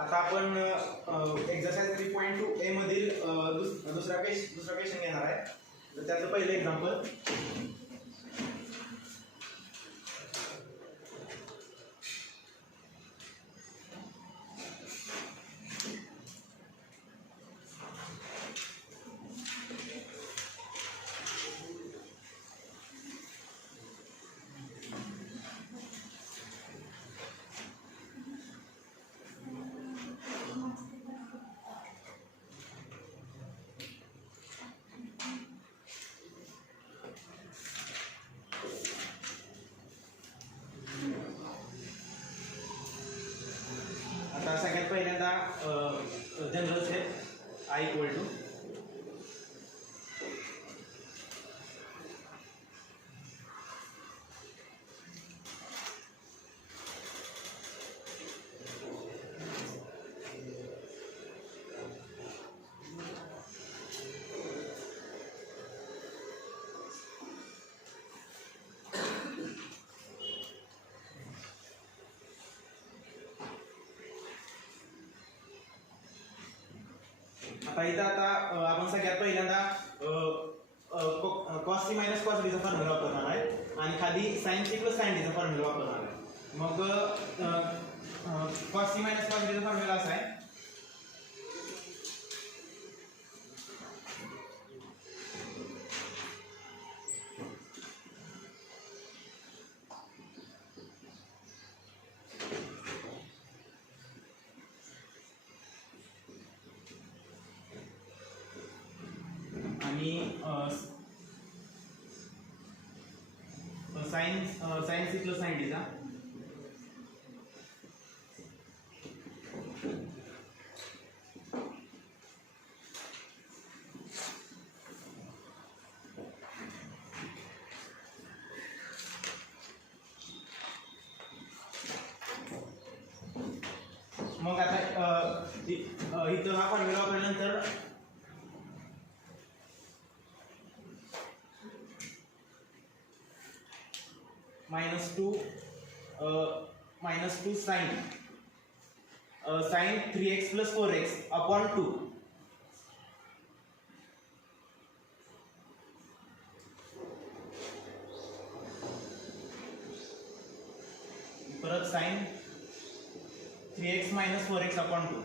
आता आपण एक्सरसाइज 3.2 ए मधील दुसरा क्वेश्चन घेणार आहे. तर त्याचं पहिलं एक्झाम्पल. आता सगळ्यात पहिल्यांदा general step I equal to आता आपण सगळ्यात पहिल्यांदा कॉस सी मायनस कॉस बीचा फॉर्म्युला वापरणार आहे आणि खाली साइन सी प्लस साइन डीचा फॉर्म्युला वापरणार आहे. मग कॉस सी मायनस कॉस बीचा फॉर्म्युला असा आहे साइन सी प्लस साइन डीचा मग आता इथं हा फॉर्म्युला वापरल्यानंतर minus two sine 3x plus 4x upon 2 परत sign 3x minus 4x upon 2.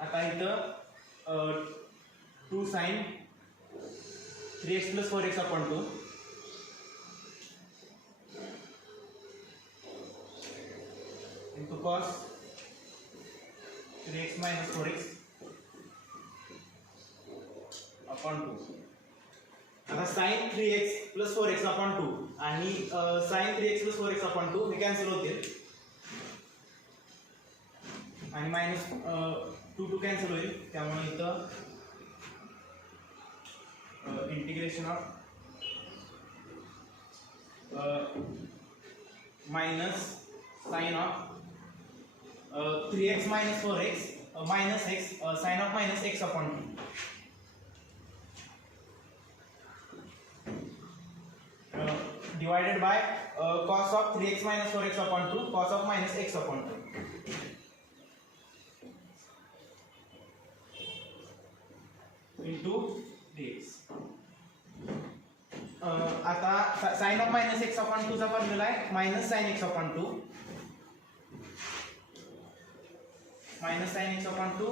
आता इथं 2 sign 3x plus 4x upon 2 into cos 3x minus 4x upon 2. आता sin 3x plus 4x upon 2 आणि sin 3x plus 4x upon 2 हे cancel होतील आणि minus 2 cancel होईल. त्यामुळे इथं integration of minus sine of 3x minus 4x minus x sine of minus x upon 2 divided by cos of 3x minus 4x upon 2 cos of minus x upon 2. into dx. आता sine of minus x upon 2 चा formula आहे minus sine x upon 2 minus sine x upon 2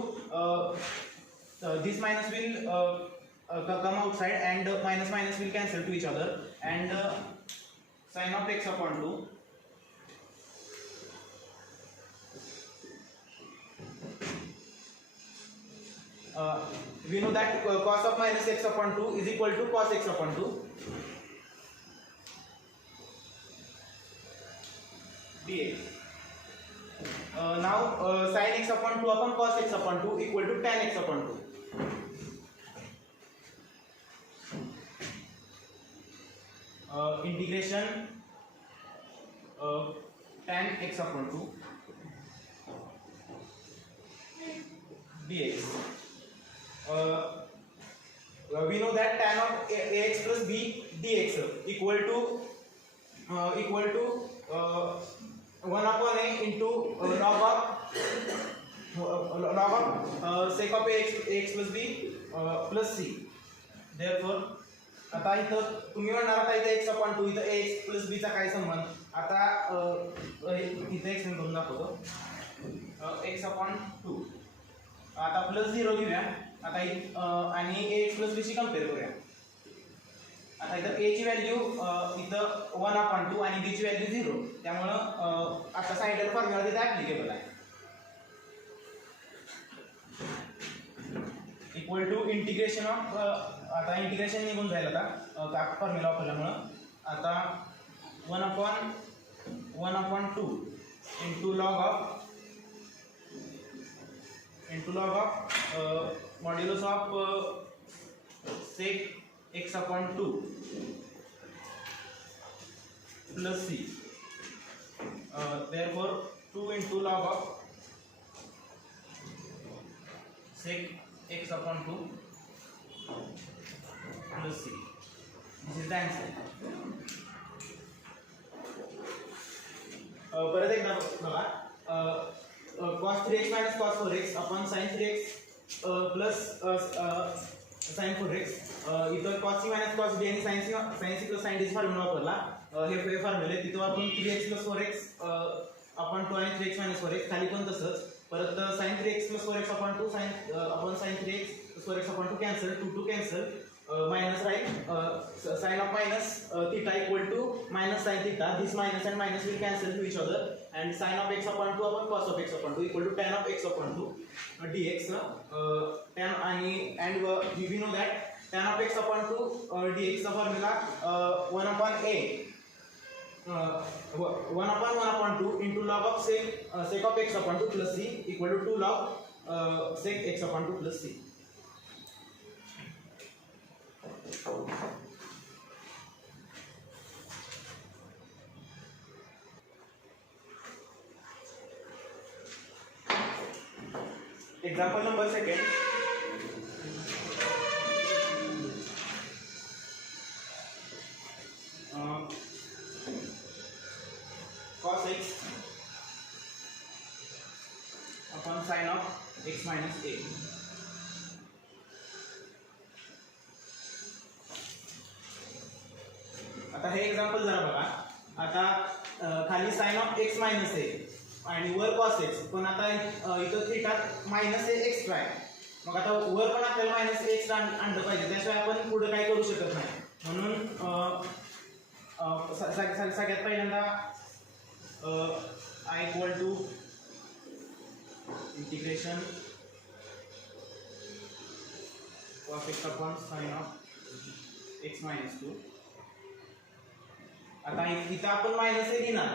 this minus will come outside and minus minus will cancel to each other and sin of x upon 2 we know that cos of minus x upon 2 is equal to cos x upon 2 dx. Now sin x upon 2 upon cos x upon 2 equal to tan x upon 2. Integration tan x upon 2 dx. We know that tan of ax plus b dx equal to equal to 1/a into log of sec of ax plus b plus c. Therefore आता इथं तुम्ही म्हणणार आता इथे x/2 इथं ax plus b चा काय संबंध. आता इथे एक्सप्लेन करून दाखवतो. x/2 आता प्लस 0 घेऊया आता आणि ax plus b ची कंपेअर करूया. आता इथं a ची व्हॅल्यू इथं 1/2 आणि b ची व्हॅल्यू 0. त्यामुळे आता सांगितलेला फॉर्म्युला तिथे ऍप्लिकेबल आहे. इक्वल टू इंटिग्रेशन ऑफ आता इंटिग्रेशन निघून जाईल आता फॉर्म्युला वापरल्यामुळे. आता 1/2 into log of modulus of sec x/2 plus c. Therefore 2 into log of sec x/2 plus c. This is the answer. परत एकदा बघा cos 3x minus cos 4x upon sin 3x plus sin 4x. इथं cos c minus cos d आणि sin c plus sin d चा फॉर्म्युला वापरला. हे फॉर्म्युले तिथं आपण 3x plus 4x upon 2 आणि 3x minus 4x खाली पण तसंच. परत sin 3x plus 4x upon 2 upon sin 3x plus 4x upon 2 cancel, 2 cancel, minus right, sin of minus theta equal to minus sin theta. This minus and minus will cancel to each other, and sin of x/2 upon cos of x/2 equal to tan of x/2 dx. Tan and we know that tan of x/2 dx चा formula 1/a 1/2 into log of sec of x/2 plus c equal to 2 log sec x/2 plus c. Example number 2. Cos x upon sin of x minus a. आता हे एक्झाम्पल जरा बघा. आता खाली sin of x minus a आणि वर cos x, पण आता इथं theta minus a extra आहे. मग आता वर पण आपल्याला मायनस a एक्स्ट्रा आणलं पाहिजे, त्याशिवाय आपण पुढे काय करू शकत नाही. म्हणून सगळ्यात पहिल्यांदा I equal to integration cos x upon sin of x minus 2. आता इथं आपण मायनस a लिहिणार,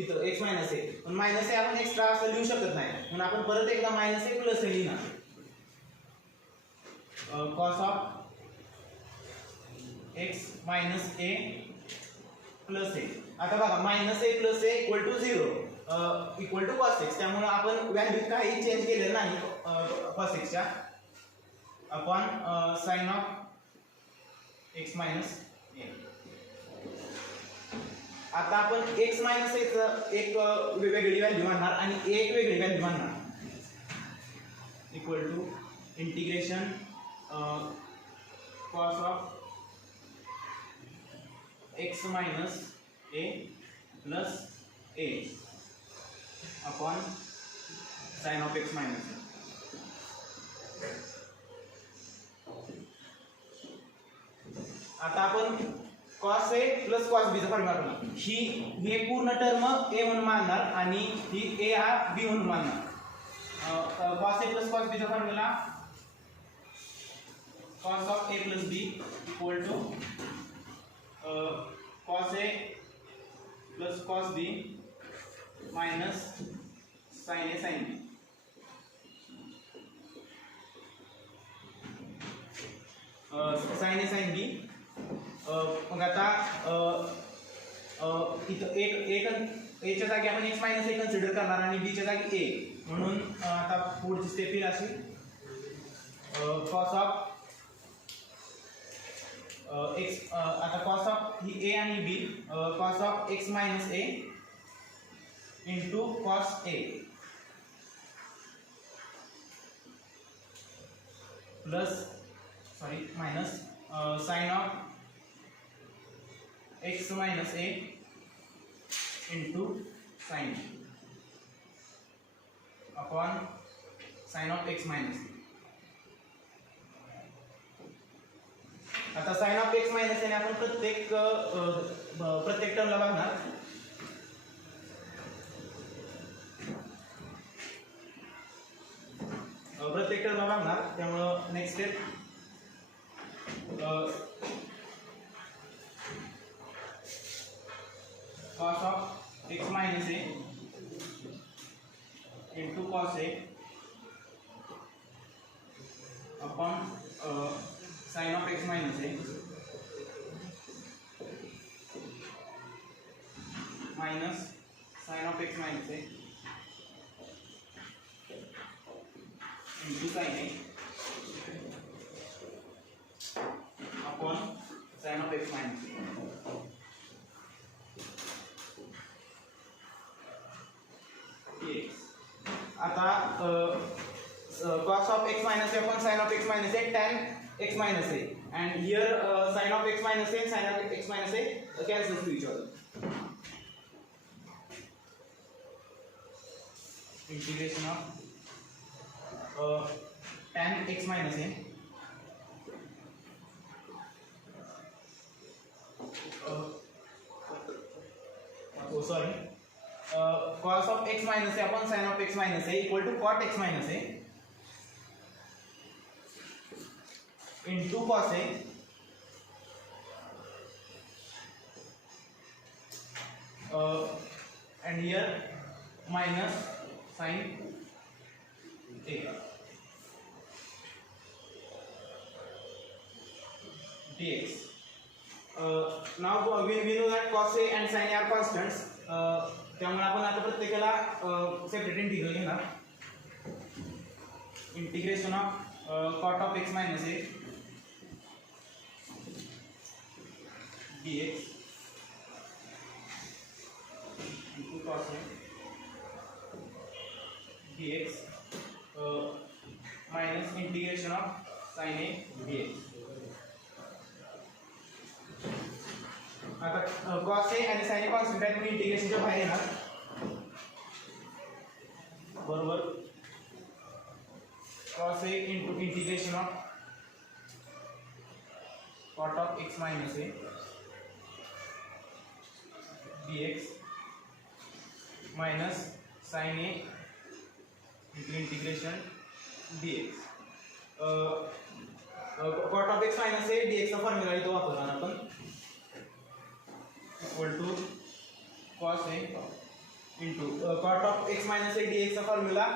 इथं x मायनस a, पण मायनस a आपण एक्स्ट्रा असं लिहू शकत नाही, म्हणून आपण परत एकदा मायनस a प्लस a लिहिणार. cos of x minus a plus a. आता बघा minus a plus a equal to 0 equal to cos x. त्यामुळे आपण व्हॅल्यू काही चेंज केलेलं नाही cos x च्या. Upon sin of x minus a. आता आपण x minus a एक वेगळी व्हॅल्यू आणणार आणि एक वेगळी व्हॅल्यू आणणार. Equal to integration cos of x minus a plus a upon sin of x minus a. आता आपण cos a plus cos b चा फॉर्म्युला करणार. ही एक पूर्ण टर्म a म्हणून मानणार आणि ही a हा b म्हणून मानणार. cos a plus cos b चा formula cos of a plus b equal to cos a plus cos b minus sin a sin b. sin a sin b. मग आता इथं एक च्या जागी आपण x मायनस a कन्सिडर करणार आणि b च्या जागी a, म्हणून आता पुढची स्टेप येईल अशी cos of x आता cos ऑफ ही a आणि b cos of x minus a into cos a plus minus sin of x minus a into sin upon sin of x minus a. आता sin of x minus a ने आपण प्रत्येक टर्मला बघणार. प्रत्येक टर्मला बघणार त्यामुळे next step cos of x minus a into cos a upon sin of x minus a minus sin of x minus a into sin a upon sin of x minus a. आता cos of x minus a upon sin of x minus a tan x minus a, and here sin of x minus a and sin of x minus a cancels to each other. Integration of tan x minus a cos of x minus a upon sin of x minus a equal to cot x minus a into cos a and here minus sin a dx. Now we know that cos a and sin a are constants. त्यामुळे आपण आता प्रत्येकाला separate integral घेणार. Integration of cot of x minus a dx into cos a dx minus integration of sin a dx. आता cos a आणि sin a constant आहे म्हणून इंटिग्रेशनच्या बाहेर येणार. बरोबर cos a into integration of cot of x minus a dx minus sin a into integration dx. cot of x minus a dx चा फॉर्म्युला इथं वापरणार आपण equal to cos a into cot of x minus a dx चा formula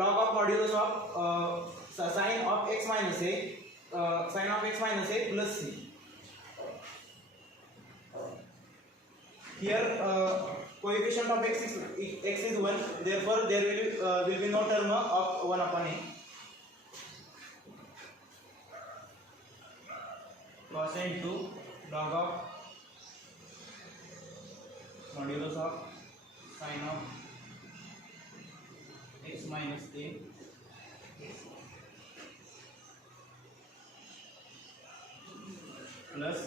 log of modulus of sin of x minus a plus c. Here coefficient of x is 1, therefore there will be no term of 1 upon a. Cos a into log of modulus of sin of x minus a plus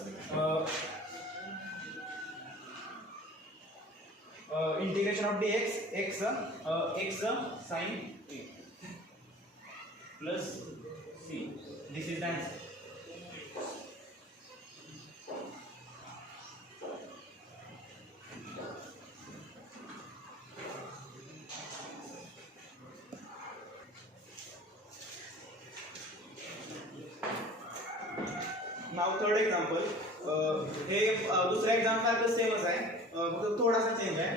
integration of dx x sin a plus c. This is the answer. Now third example, हे दुसऱ्या एक्झाम सारखं सेमच आहे, फक्त थोडासा चेंज आहे.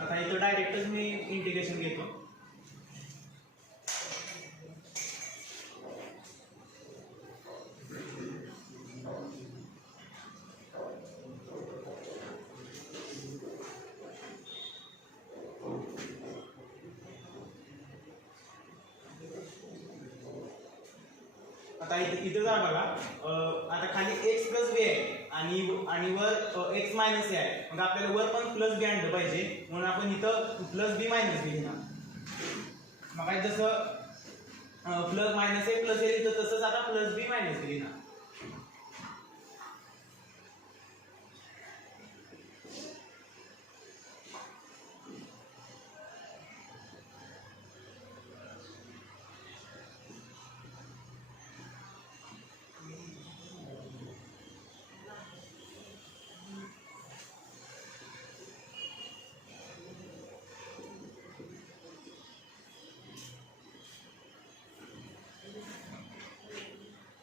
आता इथं डायरेक्टच मी इंटिग्रेशन घेतो. आता इथं जा बघा, आता खाली x प्लस बी आहे आणि वर x मायनस ए आहे, मग आपल्याला वर पण प्लस बी आणलं पाहिजे, म्हणून आपण इथं प्लस बी मायनस बी लिहिणार. मग जसं प्लस मायनस ए प्लस ए लिहिलं तसंच आता प्लस बी मायनस बी लिहिणार.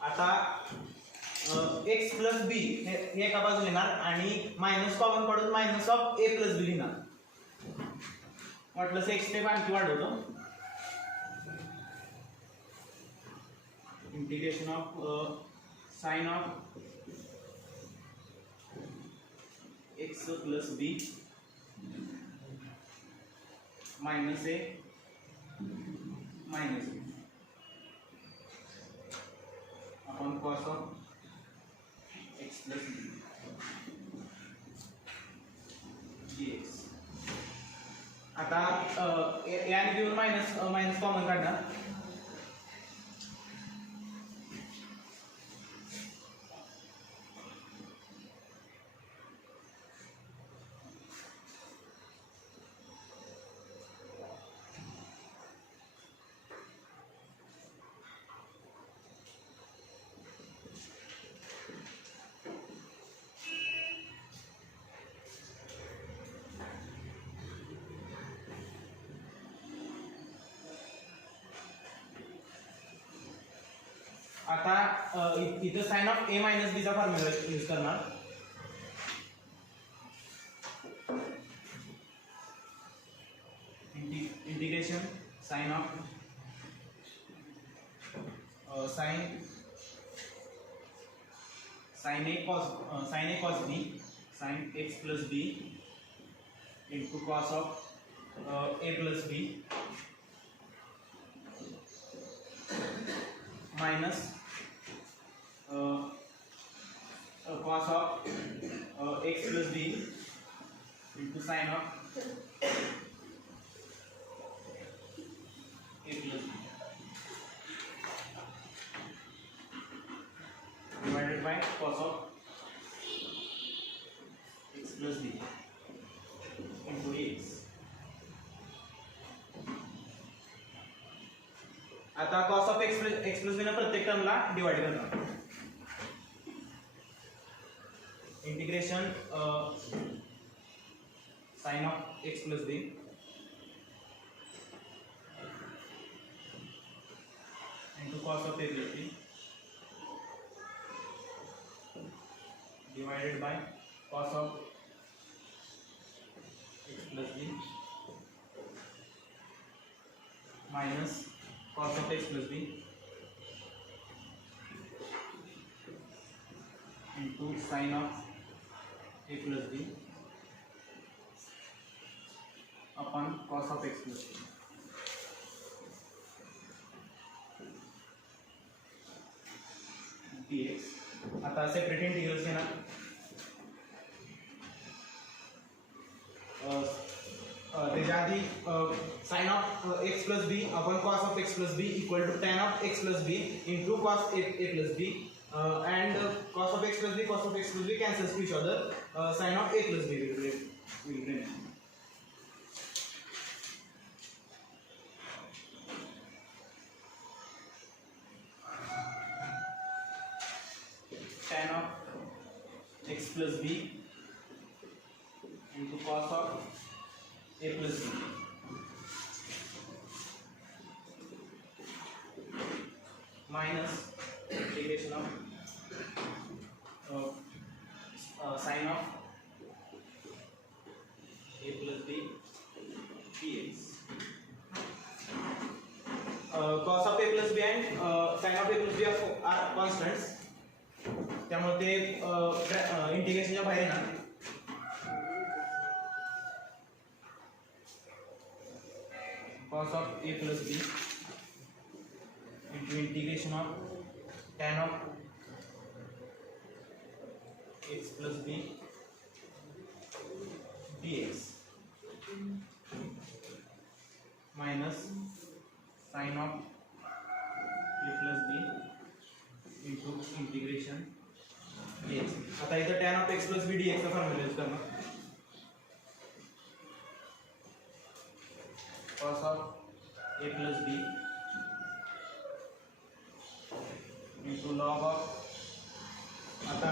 आता x प्लस बी हे एका बाजूला लिहिणार आणि मायनस कॉमन काढून minus of a plus b लिहिणार. म्हटलं एक्स स्टेप आणखी वाढवतो. Integration of sine of x plus b minus a minus b upon cos of x plus b dx. आता ए आणि बी मायनस मायनस कॉमन काढणार. आता इथं sine of a minus b चा फॉर्म्युला यूज करणार. Integration sine of sine a cos b sine x plus B into cos of a plus b minus cos of x plus b into sin of a plus b divided by cos of x plus b into x. आता cos of x plus b ना प्रत्येक टर्मला divide करणार. Integration sine of x plus B into cos of a plus b divided by cos of x plus b minus cos of x plus B into sine of a plus b upon cos of x plus b. dx. आता separate integrals घेणार. त्याच्या आधी sine of x plus b upon cos of x plus b equal to tan of x plus B into cos a plus b and cos of x plus b cancels to each other. Sin of a plus b will remain. Tan of x plus b into cos of a plus b minus integration of sin of a plus b dx. Cos of a plus b and sin of a plus b are constants. त्यामुळे ते इंटिग्रेशनच्या बाहेर येणार. cos of a plus b into integration of tan of x plus b dx minus sin of a plus b into integration dx. आता इथं tan of x plus b dx चा formula use करणार. cos of a plus b into log of आता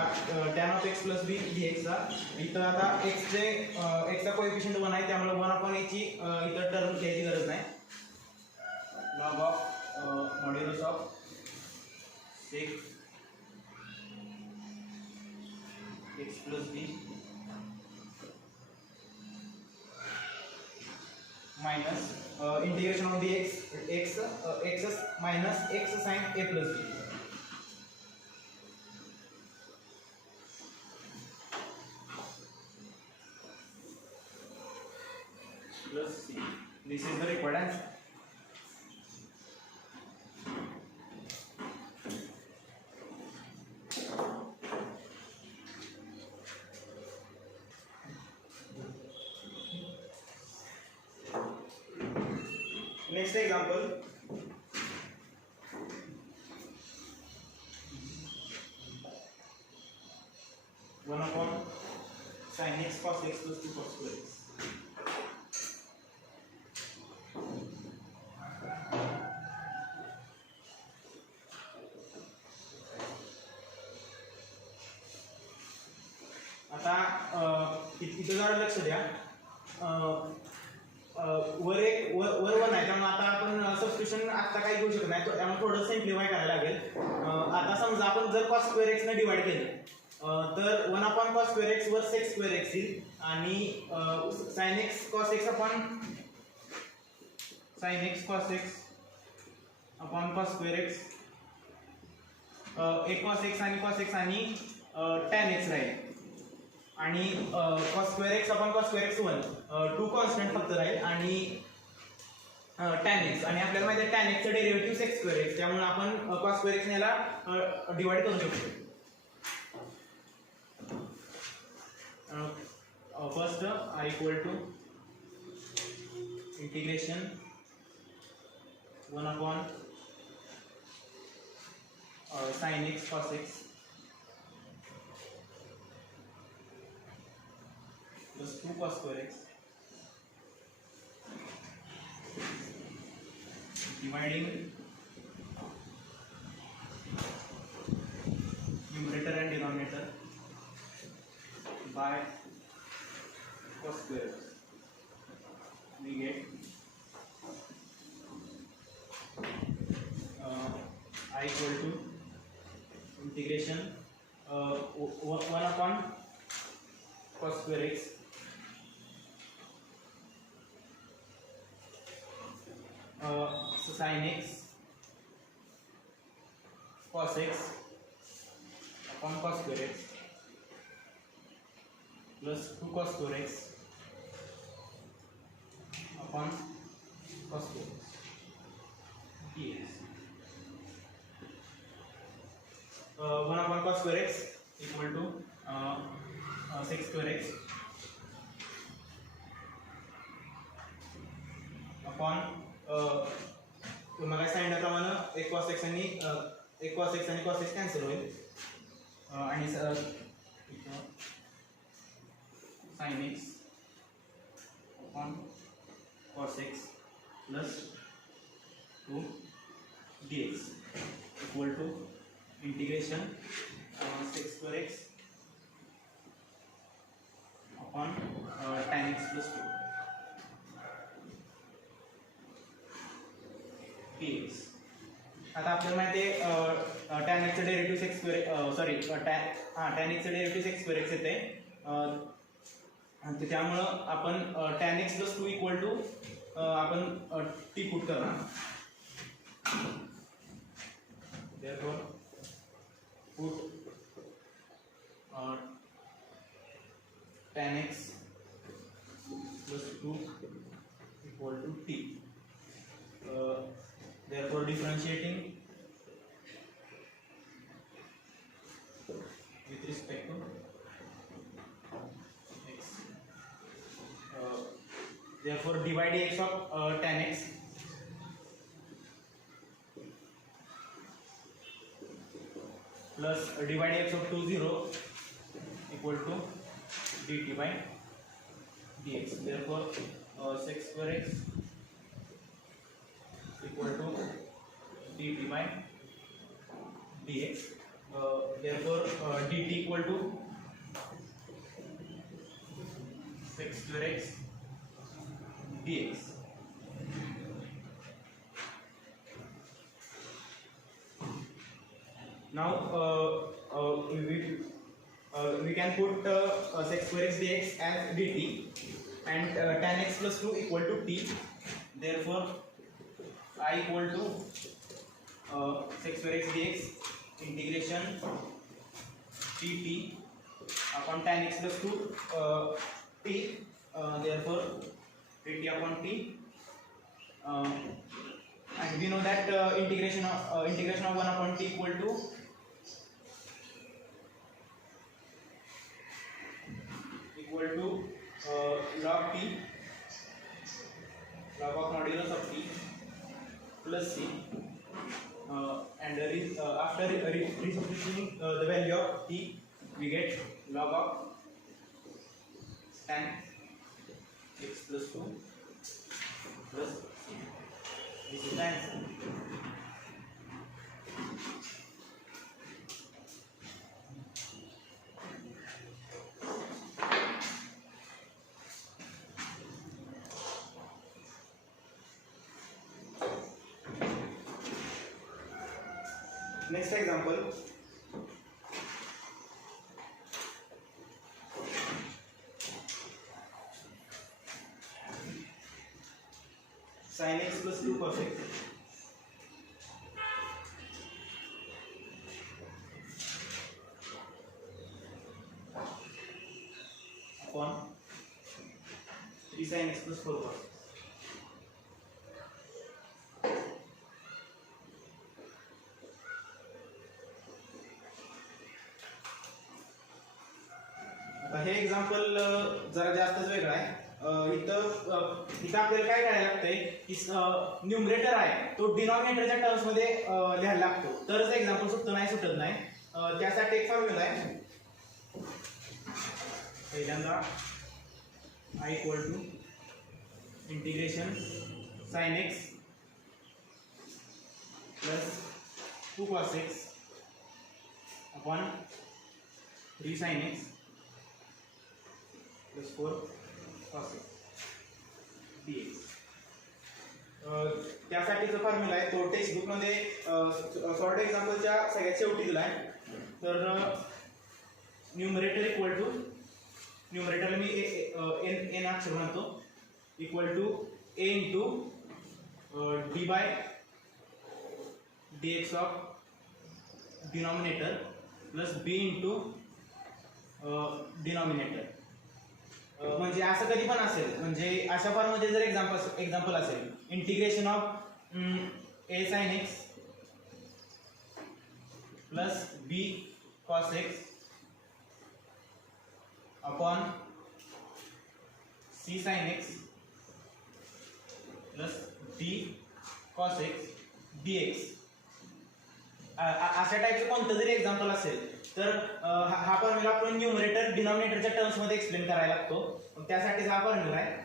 tan of x plus b dx चा इथं आता x चे x चा कोएफिशिएंट 1 आहे त्यामुळे 1/a ची इथं टर्म घ्यायची गरज नाही. log of modulus of sec x plus b minus integration of the x minus x sin a plus b plus c. This is the required answer. Next example. One upon sin x cos x plus 2 cos square x. आता इथं जरा लक्ष द्या. वर वन आहे त्यामुळे आता आपण सबस्टिट्यूशन आता काही घेऊ शकत नाही त्यामुळे थोडं सिम्प्लिफाय करायला लागेल. आता समजा आपण जर cos स्क्वेअर x ने डिवाइड केलं तर 1 cos स्क्वेअर x वर sec स्क्वेअर x येईल आणि sin x cos x sin x cos x cos square x एक cos x आणि cos x आणि tan x राहील आणि cos square x cos square x 1 2 कॉन्स्टंट फक्त राहील आणि tan x आणि आपल्याला माहिती आहे tan x चं डेरिव्हेटिव्ह sec स्क्वेअर x त्यामुळे आपण cos स्क्वेअर x ने याला डिवाइड करू शकतो. First r equal to integration 1 upon sin x cos x plus 2 cos square x dividing numerator and denominator by cos square x. We get I equal to integration 1 upon cos square x sin x cos x upon cos square x plus 2 cos square x upon cos square x dx. 1 upon cos square x equal to sec square x upon तुम्हाला सांगितल्याप्रमाणे एक cos x आणि cos x cancel होईल आणि sin x upon cos x plus 2 dx equal to integration sec square x upon tan x plus 2 dx. आता आपल्याला माहिती आहे tan x चं derivative sec square tan x चं डेरिव्हेटिव्ह sec square x येते आणि त्यामुळे आपण tan x plus 2 equal to आपण t पुट करणार. therefore put tan x plus 2 equal to t. Therefore differentiating Therefore dy dx of tan x plus dy dx of 2 0 equal to dt by dx. Therefore sec square x equal to dt by dx. Therefore dt equal to sec square x dx. Now we can put sec square x dx as dt and tan x plus 2 equal to t. Therefore I equal to sec square x dx integration dt upon tan x plus 2 t. Therefore dt upon t, and we know that integration of 1 upon t equal to log t, log of modulus of t plus c, and after resubstituting the value of t, we get log of tan x plus 2 plus c. This is the answer. Next example. Sin x plus 2 cos x upon 3 sin x plus 4 cos x. हे एक्झाम्पल जरा जास्तच वेगळं आहे. इथं आपल्याला काय करायला लागतंय की न्यूमरेटर आहे तो डिनॉमिनेटरच्या टर्म्स मध्ये लिहायला लागतो, तरच एक्झाम्पल सुटत नाही. त्यासाठी एक फॉर्म्युला आहे. पहिल्यांदा I equal to integration sine x plus 2 cos x अपॉन 3 sin x plus 4 cos x dx. त्यासाठीचा फॉर्म्युला आहे तो टेक्स्ट बुक मध्ये सॉर्ट एक्झाम्पलच्या सगळ्यात शेवटी दिला आहे. तर न्यूमरेटर इक्वल टू, न्यूमरेटरला मी एन अक्षर म्हणतो, equal to A into D by D x of denominator plus B into denominator. म्हणजे असं कधी पण असेल, म्हणजे अशा फॉर्म मध्ये जर एक्झाम्पल असेल integration of a sine x plus b cos x upon c sine x plus d cos x dx. अशा टाईपचं कोणतं जरी एक्झाम्पल असेल तर हा फॉर्म्युला आपण न्यूमरेटर डिनॉमिनेटरच्या टर्म्स मध्ये एक्सप्लेन करायला लागतो. त्यासाठी हा फॉर्म्युला आहे.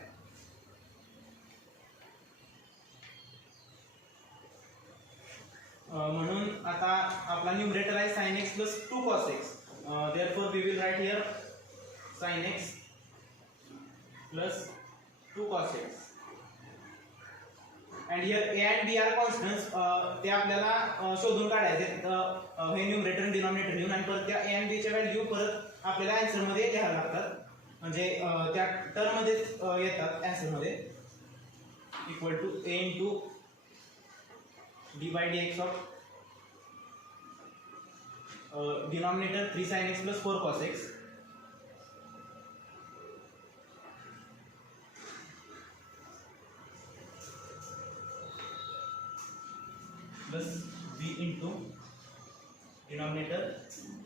म्हणून आता आपला न्यूमरेटर आहे sin x plus 2 cos x. therefore we will write here sin x plus 2 cos x. and here a and b are constants. ते आपल्याला शोधून काढायचे. हे न्यूमरेटर आणि डिनॉमिनेटर लिहून आणि परत त्या a and b च्या व्हॅल्यू परत आपल्याला आन्सर मध्ये लिहायला लागतात, म्हणजे त्या टर्म मध्ये येतात आन्सर मध्ये. Equal to a into D by D x of denominator 3 sin x plus 4 cos x plus b into denominator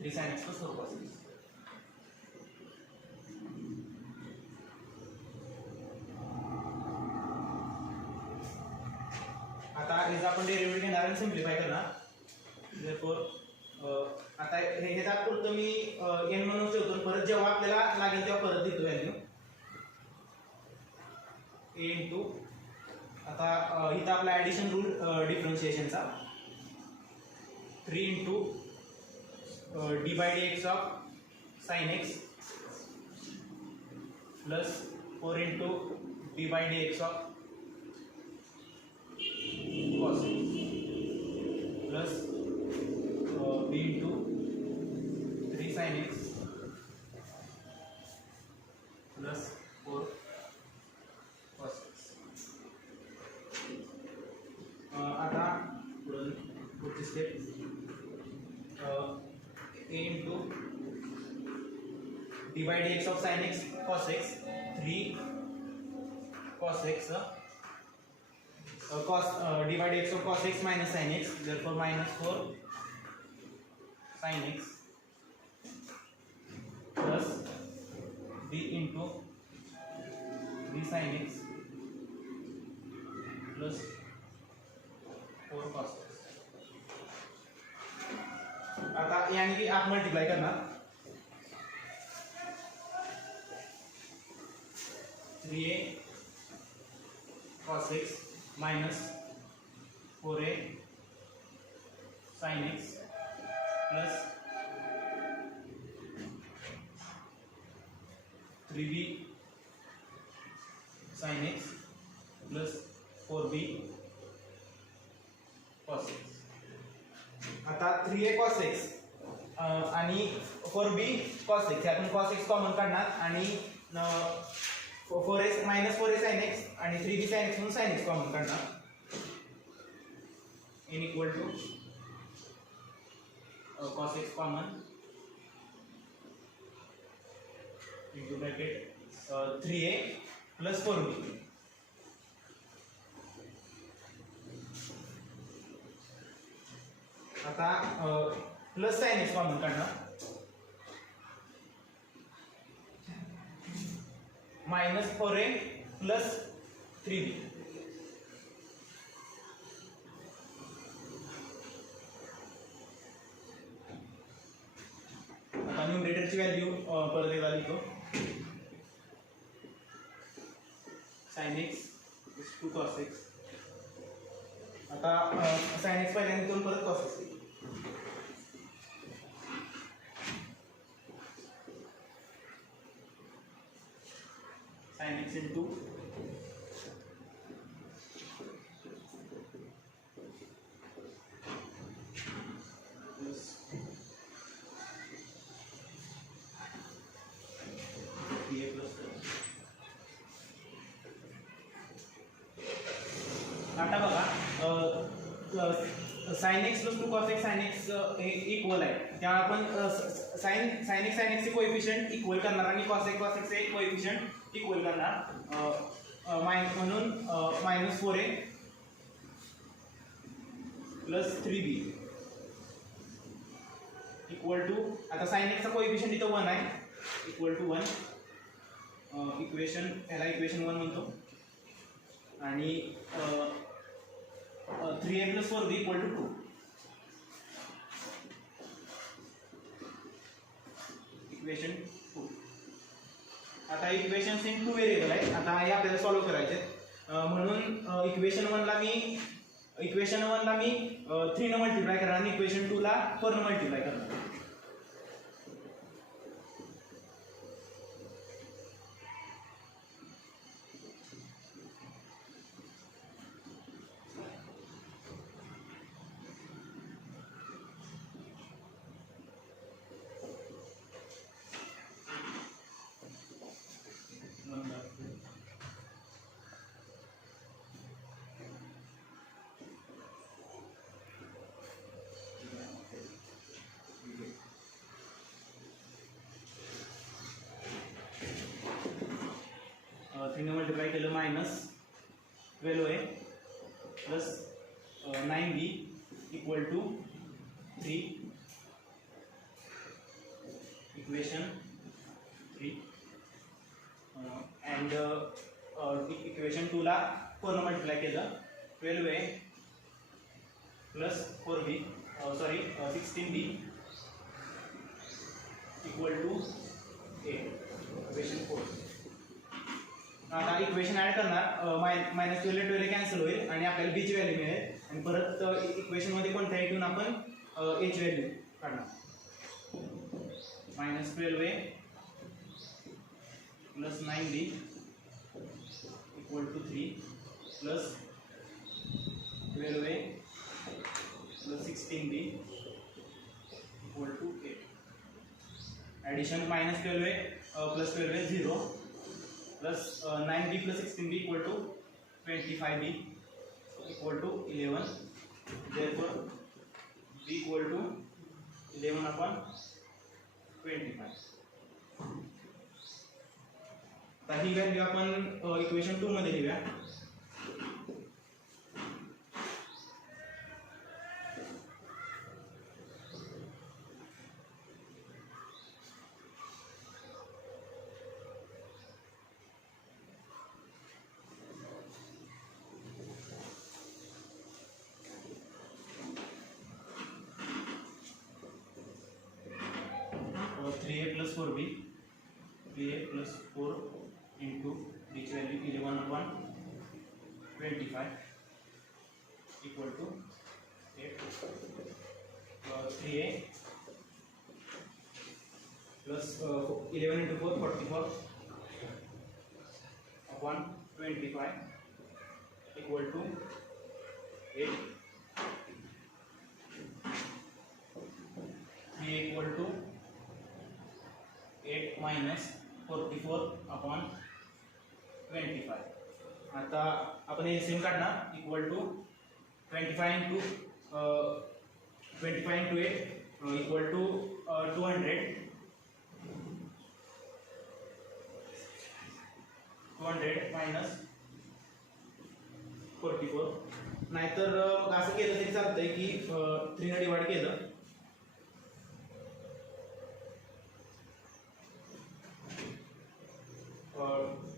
3 sin x plus 4 cos x. हिचा आपण डेरिव्हेटिव्ह घेणार आणि सिम्प्लिफाय करणार. therefore आता हे तात्पुरतं मी n म्हणून ठेवतो, परत जेव्हा आपल्याला लागेल तेव्हा परत देतो व्हॅल्यू a इंटू. आता इथं आपला ॲडिशन रूल डिफरन्शिएशनचा 3 into D by D x of sine x plus 4 into D by D x of cos x plus b into 3 sin x plus 4 cos x. आता पुढची step a into D by D x of sine X cos x 3 cos x cos d by dx of cos x minus sin x, therefore minus 4 sin x plus b into 3 sin x plus 4 cos x. आता यानी कि आप मल्टीप्लाई करना 3a cos x minus 4a sin x plus 3b sin x plus 4b cos x. आता 3a cos x आणि 4b cos x यातून cos x common काढणार आणि 4a minus 4a sin x आणि 3b sin x म्हणून sin x common काढणार. n equal to cos x common into bracket 3a plus 4b. आता plus sin x common काढणार minus 4a plus 3b. आता न्यूमरेटरची व्हॅल्यू परत एकदा लिहितो sin x is 2 cos x. आता sin x पहिल्यांदा लिहितो परत cos x. sin x into plus 3a plus 4. आता बघा sin x plus 2 cos x sin x इक्वल आहे, तेव्हा आपण sin x sin x चे कोएफिशिएंट इक्वल करणार आणि cos x चे कोएफिशिएंट इक्वल करणार म्हणून -4a plus 3b equal to. आता sin x चा कोएफिशिएंट इथं 1 आहे इक्वल टू 1. इक्वेशन याला इक्वेशन 1 म्हणतो आणि 3a plus 4b equal to 2. इक्वेशन 2. आता इक्वेशन्स इन 2 व्हेरिएबल आहेत. आता हे आपल्याला सॉल्व्ह करायचे आहेत म्हणून इक्वेशन 1 ला मी 3 न मल्टिप्लाय करणार आणि इक्वेशन 2 ला 4 न मल्टिप्लाय करणार. मल्टीप्लाई केलं -12a plus 9b equal to 3. Equation 3 and equation 2 ला 4 मल्टिप्लाय केलं 12a plus 4b, 16b equal to 8. इक्वेशन 4. आता इक्वेशन ऍड करणार, मायनस 12 12 कॅन्सल होईल आणि आपल्याला b ची व्हॅल्यू मिळेल आणि परत इक्वेशन मध्ये कोणत्याही ठेवून आपण a ची व्हॅल्यू काढणार. Minus 12a plus 9b equal to 3 plus 12a plus 16b equal to 8. Addition minus 12a plus 12a 0 plus 9b plus 16b equal to 25b equal to 11. therefore b equal to 11 upon 25. आता ही value आपण equation 2 मध्ये लिहूया. Plus 4b 3a plus 4 into b ची value 11 upon 25 equal to 8. 3a plus 11 into 4 44 upon 25 equal to 8. 3a equal to 8 minus 44 upon 25. आता आपण LCM काढणार equal to 25 into 8 equal to 200 minus 44. नाहीतर असं केलं तरी चालतंय की 3 ने डिवाइड केलं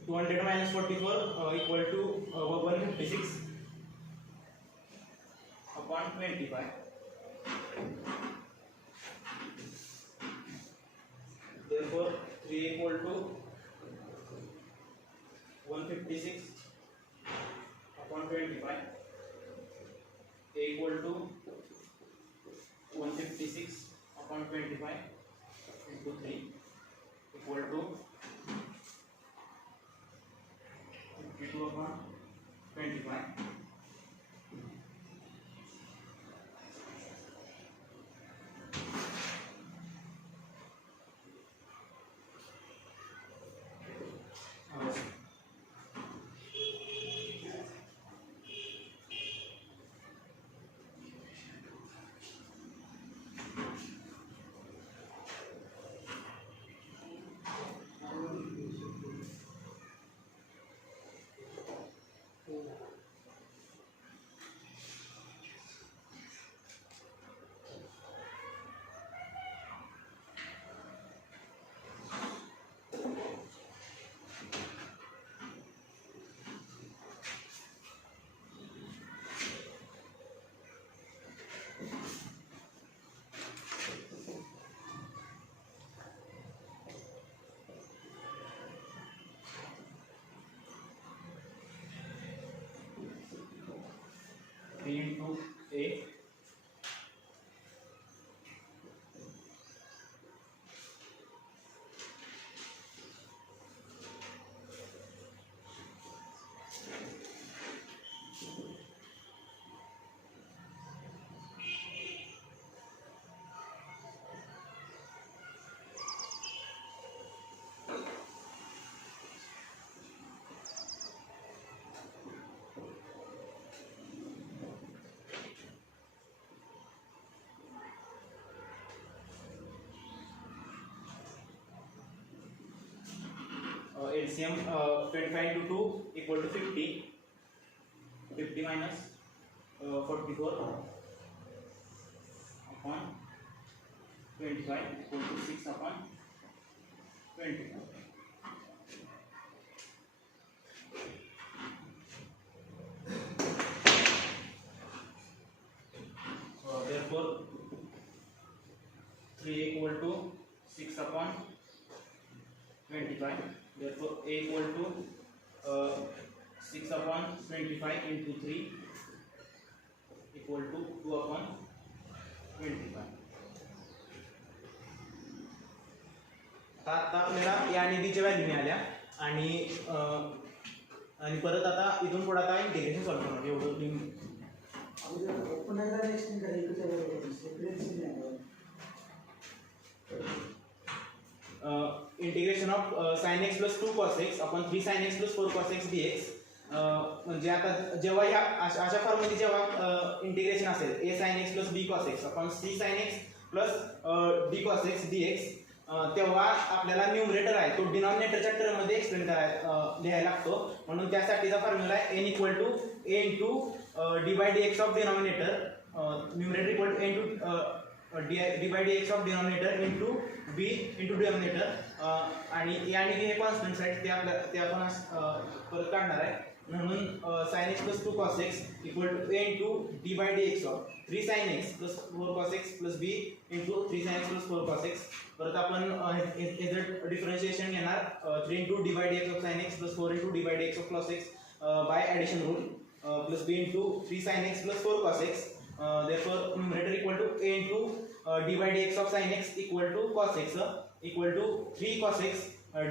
200 minus 44 equal to 156 upon 25. Therefore 3 equal to 156 upon 25. A equal to 156 upon 25 into 3 equal to 52 upon 25. Into A LCM 25 into 2 equal to 50. 50 minus 44 upon 25 equal to 6 upon 25. 3 equal to 6 upon 25. Therefore a equal to 6 upon 25 into 3 equal to 2 upon 25. आता आपल्याला या आणि बीच्या व्हॅल्यू मिळाल्या आणि परत आता इथून पुढे आता इंटिग्रेशन सॉल्व्ह करणार एवढं integration of sin x plus 2 cos x upon 3 sin x plus 4 cos x dx. म्हणजे आता जेव्हा ह्या अशा फॉर्ममध्ये जेव्हा इंटिग्रेशन असेल a sin x plus b cos x upon c sin x plus d cos x dx, तेव्हा आपल्याला न्यूमरेटर आहे तो डिनॉमिनेटरच्या टर्म मध्ये एक्सप्लेन लिहायला लागतो. म्हणून त्यासाठीचा फॉर्म्युला आहे n equal to a into d by dx of denominator, numerator equal to n to d by dx of denominator into b into denominator. आणि a आणि b हे कॉन्स्टंट्स आहेत, ते आपण परत काढणार आहे. म्हणून sin x plus 2 cos x equal to a into d by dx of 3 sin x plus 4 cos x plus b into 3 sin x plus 4 cos x. परत आपण याचं डिफरन्शिएशन घेणार 3 into d by dx of sin x plus 4 into d by dx of cos x by addition rule plus b into 3 sin x plus 4 cos x. Therefore numerator equal to a into d by dx of sin x equal to cos x equal to 3 cos x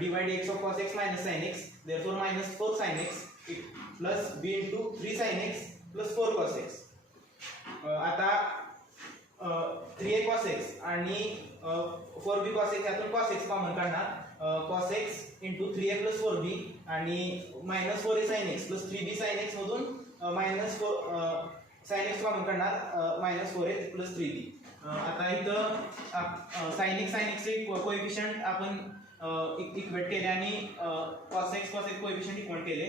d by dx of cos x minus sin x. Therefore minus 4 sin x plus b into 3 sin x plus 4 cos x. आता 3a cos x आणि 4b cos x यातून cos x common काढणार. cos x into 3a plus 4b आणि minus 4a sin x plus 3b sin x मधून minus 4 sin x common करणार minus 4a plus 3b. आता इथं sin x चे कोएफिशियंट आपण इक्वेट केले आणि cos x कोएफिशियंट इक्वेट केले.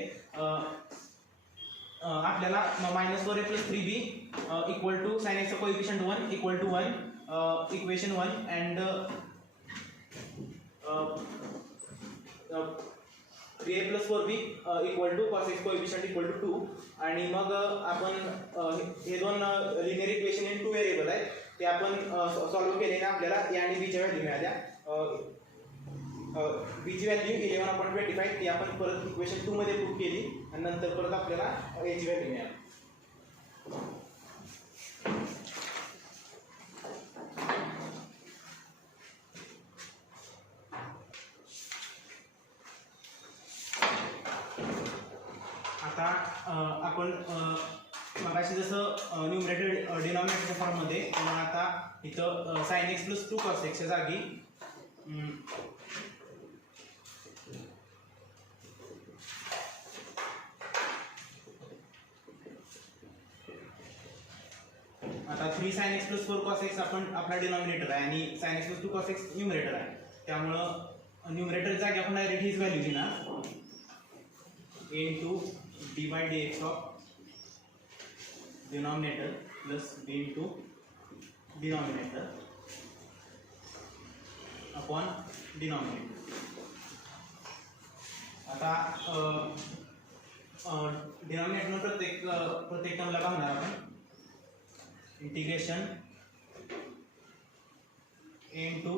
आपल्याला minus 4a plus 3b equal to sin x चा coefficient 1 equal to 1 equation 1 and 3a plus 4b equal to cos x coefficient equal to 2. आणि मग आपण हे दोन लिनियर इक्वेशन इन 2 व्हेरिएबल आहेत ते आपण सॉल्व्ह केले ना. आपल्याला a आणि b च्या व्हॅल्यू मिळाल्या. b ची व्हॅल्यू 11/25 ती आपण परत इक्वेशन 2 मध्ये पुट केली आणि नंतर परत आपल्याला a ची व्हॅल्यू मिळाली. आता आपण मगाशी जसं न्यूमरेटर डिनॉमिनेटरच्या फॉर्ममध्ये मग आता इथं sin x plus 2 cos x च्या जागी आता 3 sin x plus 4 cos x आपण आपला डिनॉमिनेटर आहे आणि sin x plus 2 cos x numerator आहे. त्यामुळं न्यूमरेटर जागी आपण डायरेक्ट हीच व्हॅल्यू घेणार a into d by dx of denominator plus b into denominator upon denominator. आता डिनॉमिनेटर प्रत्येक टर्मला पाहणार आपण integration a into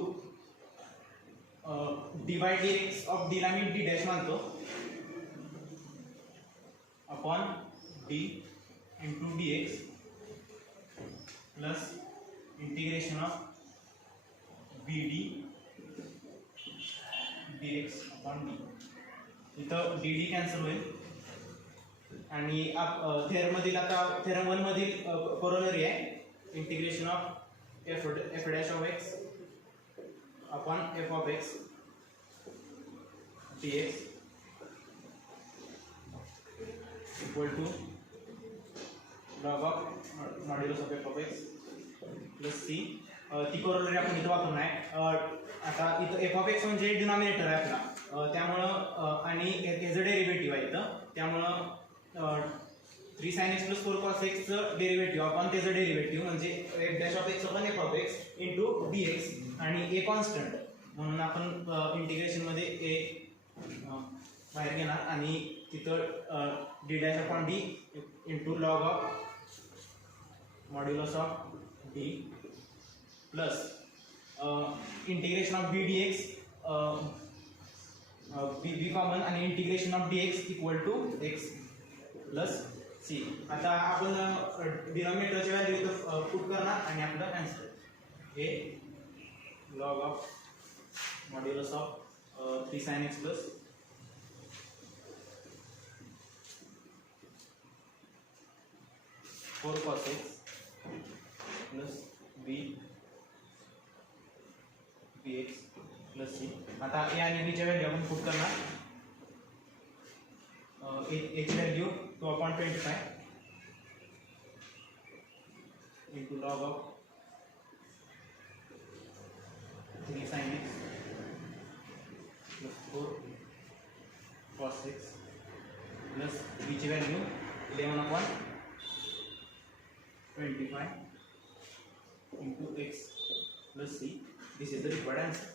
d by dx of d ला मी d डॅश मानतो upon d into dx plus integration of bd dx upon d. इथं dd cancel होईल आणि थेरम मधील आता थेरम 1 मधील कोरोलरी आहे integration of f dash of x upon f of x dx equal to log of modulus of f of x plus c. ती कोरोलरी आपण इथं वापरणार आहे. आता इथं f of x म्हणजे डिनॉमिनेटर आहे आपला, त्यामुळं आणि याचं डेरिव्हेटिव्ह आहे इथं, त्यामुळं 3 sin x plus 4 cos x चं डेरिव्हेटिव्ह आपण त्याचं डेरिव्हेटिव्ह म्हणजे f dash of x upon f of x into dx आणि a कॉन्स्टंट म्हणून आपण इंटिग्रेशन मध्ये a बाहेर घेणार आणि तिथं d dash upon d into log of modulus of d plus integration of b dx b common आणि integration of dx equal to x plus c. आता आपण डिनॉमिनेटरची व्हॅल्यू इथं पुट करणार आणि आपलं आन्सर हे log of modulus of 3 sin x plus 4 cos x plus b bx plus c. आता a आणि b च्या व्हॅल्यू आपण पुट करणार. a ची value 2/25 into log of 3 sin x plus 4 cos x plus b ची व्हॅल्यू 11/25 into x plus c. This is the required answer.